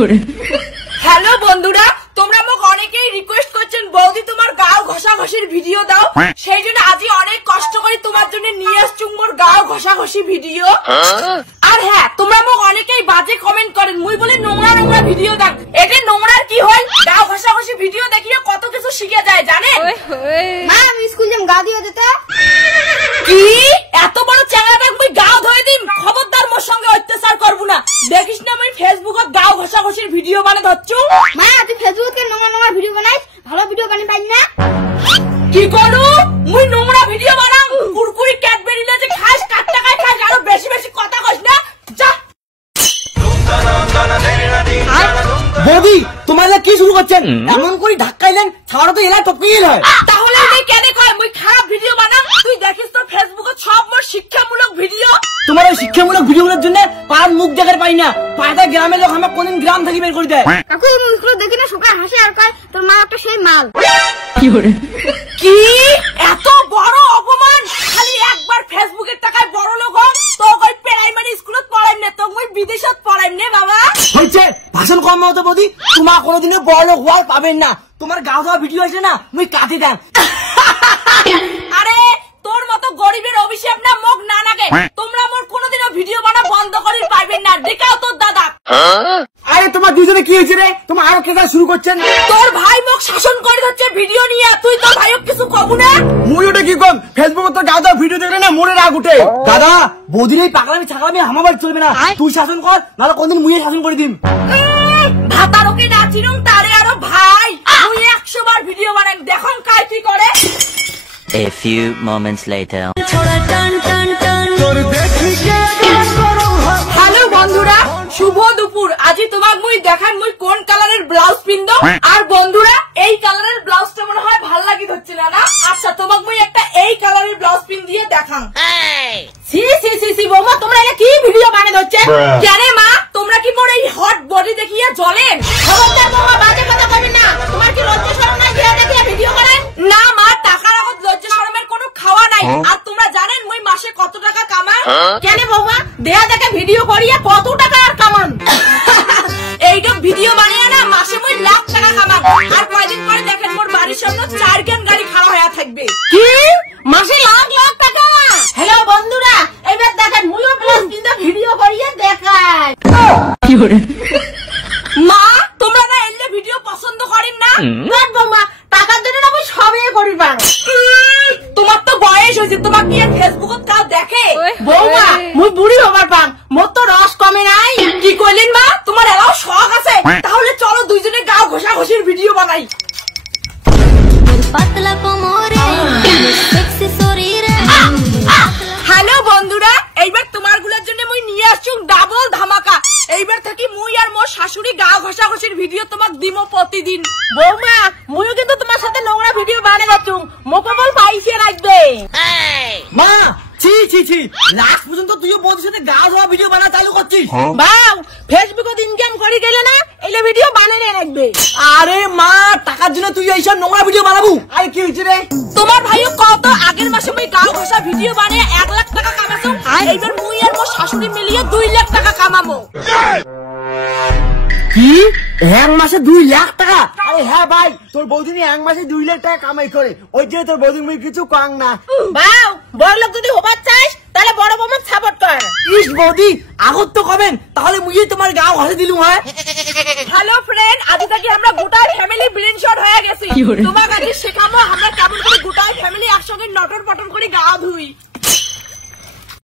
Hello বন্ধুরা, তোমরা মোক অনেকেই রিকোয়েস্ট করছেন বৌদি তোমার গাও ঘষাঘষির ভিডিও দাও, সেই জন্য আজ অনেক কষ্ট করে তোমার জন্য নিয়ে আসছি মোর গাও ঘষাঘষি ভিডিও। আর হ্যাঁ, তোমরা মোক অনেকেই বাজে কমেন্ট করেন মুই বলে নোংরা নোংরা ভিডিও দেখ। এটা নোংরার কি হয়? গাও ঘষাঘষি ভিডিও দেখিয়ে কত কিছু শিখে যায় জানেন। মা আমি স্কুল যাম, গা দিয়ে যেতে। কি এত বড় চ্যাংড়া ব্যাগ মুই গাও ধুয়ে দিম? খবরদার মোর সঙ্গে অত্যাচার করবো না। দেখিস না আমি ফেসবুকত গাও ঘষাঘষির ভিডিও বানাতে হচ্ছু। মা তুই ফেসবুকে নোংরা নোংরা ভিডিও বানাইস, ভালো ভিডিও বানাই পাই না। কি করু? মুই নোংরা ভিডিও বানাম? কুরকুরি ক্যাডবেরি না যে খাস, কাটটা খাই খাস, আরো বেশি বেশি কথা কইস না। যা বৌদি তোমাদের কি শুরু করছেন? এমন করে ধাক্কাইলেন ছাড়া তো এরা টপকিয়ে হয়। তাহলে তুই কেন কয় মুই খারাপ ভিডিও বানাম? তুই দেখিস তো ফেসবুকে সব মোর শিক্ষামূলক ভিডিও। তোমার ওই শিক্ষামূলক ভিডিওগুলোর জন্য পাড়ার মুখ দেখার পাই না। পাড়ার গ্রামের লোক আমার কোনদিন গ্রাম থেকে বের করে দেয়। কাকু মুখগুলো দেখি না, সকালে হাসে আর কয় তোর মা একটা সেই মাল। কি এত বড় অপমান! খালি একবার ফেসবুকের টাকায় বড় লোক হন তো কই প্রাইমারি স্কুলত পড়াইম না, তো মুই বিদেশত পড়াইম না বাবা। হয়েছে ভাষণ কম হতো বৌদি, তোমার কোনোদিনও বড় লোক হওয়ার পাবেন না। তোমার গাও দেওয়া ভিডিও আছে না, মুই কাটি দেন। আরে তোর মতো গরিবের অভিশাপ না মোক না নাগে। তোমরা মোর কোনোদিনও ভিডিও বানা বন্ধ করি পাইবেন না। দেখাও তোর দাদা। আরে তোমার দুজনে কি হয়েছে রে? তোমার আরো কেটা শুরু করছেন? তোর ভাই মোক শাসন করে হচ্ছে ভিডিও নিয়ে, তুই তো ভাইও কিছু কবু না। মুই ওটা কি কম? ফেসবুকে তো গাও দেওয়া ভিডিও দেখলে না মনে রাগ উঠে। দাদা বৌদির এই পাগলামি ছাগলামি আমার বাড়ি চলবে না। তুই শাসন কর, নাহলে কোনদিন মুইয়ে শাসন করে দিম। ভাতারকে না চিনুম তারে আরো ভাই। মুই 100 বার ভিডিও বানাই, দেখুন কাই কি করে। A few moments later. Hello বন্ধুরা, শুভ দুপুর। আজি তোমাক মুই দেখান মুই কোন কালারের ব্লাউজ পিনদো। আর বন্ধুরা এই কালারের ব্লাউজটা মনে হয় ভাল লাগি হচ্ছে না না? আচ্ছা তোমাক মুই একটা এই কালারের ব্লাউজ পিন দিয়ে দেখাম। সি সি সি সি বৌমা, তোমরা এটা কি ভিডিও বানাতে হচ্ছে? কেন মা তোমরা কি মোর এই হট বডি দেখিয়ে জ্বলেন? খবরদার বৌমা, বাজে কথা কইবেন না। তোমার কি লজ্জা শরম নাই যে দেখিয়ে ভিডিও করেন? না মা, টাকার আগত লজ্জা শরমের কোনো খাওয়া নাই। আর তোমরা জানেন মুই মাসে কত টাকা কামাই? কেন বৌমা, দেয়া দেখে ভিডিও করিয়া কত টাকা আর কামান? এইটা ভিডিও বানিয়ে না মাসে মুই লাখ টাকা কামান। আর কয়দিন পরে দেখেন মোর বাড়ির সামনে 4 কেন গাড়ি খাড়া হয়ে থাকবে। কি মাসে লাখ লাখ টাকা? হ্যালো বন্ধুরা, এবার দেখেন মুইও প্লাস কিন্তু ভিডিও করিয়ে দেখাই। কি করে মা, তোমরা না এলে ভিডিও পছন্দ করেন না? না বৌমা, টাকার জন্য আমি সবই করি পারো। তোমার তো বয়স হয়েছে, তোমার কি আর ফেসবুকত কাউ দেখে? বৌমা মুই বুড়ি হবার পান, মোর তো রস কমে নাই। কি কইলেন মা, তোমার এলাও শখ আছে? তাহলে চলো দুইজনে গাও ঘষাঘষির ভিডিও বানাই। হ্যালো বন্ধুরা, এইবার তোমার গুলোর জন্য মুই নিয়ে আসছি ডাবল ধামাকা। এইবার থেকে মুই আর মোর শাশুড়ি গাও ঘষাঘষির ভিডিও তোমাক দিমো প্রতিদিন। বৌমা মুইও কিন্তু তোমার সাথে নোংরা ভিডিও বানাই যাচ্ছু, মোকে বল পাইছে রাখবে। মা ছি ছি ছি, লাস্ট পর্যন্ত তুইও বৌদির সাথে গাও দেওয়া ভিডিও বানা চালু করছিস? বাউ, ফেসবুকত ইনকাম করে গেলে না এলে ভিডিও বানাই রাখবে। আরে মা, টাকার জন্য তুই এইসব নোংরা ভিডিও বানাবো? আরে কি হয়েছে রে? তোমার ভাইও কত আগের মাসে মুই গাও ঘষা ভিডিও বানিয়ে 1 লাখ টাকা কামাছো। এইবার মুই আর মোর শাশুড়ি মিলিয়ে 2 লাখ টাকা কামাবো। কি এক মাসে 2 লাখ টাকা? আরে হ্যাঁ ভাই, তোর বৌদি এক মাসে 2 লাখ টাকা কামাই করে। ওই যে তোর বৌদি মুই কিছু কাং না। বাউ, বড় লোক যদি হবার চাইস তাহলে বড় বৌমা সাপোর্ট কর। ইস বৌদি আগত তো কবেন, তাহলে মুই তোমার গাও ঘষে দিলু। হয় হ্যালো ফ্রেন্ড, আজ থেকে আমরা গোটা ফ্যামিলি ব্রেন শট হয়ে গেছি। তোমার কাছে শেখাবো আমরা কেমন করে গোটা ফ্যামিলি একসঙ্গে নটর পটর করে গা ধুই।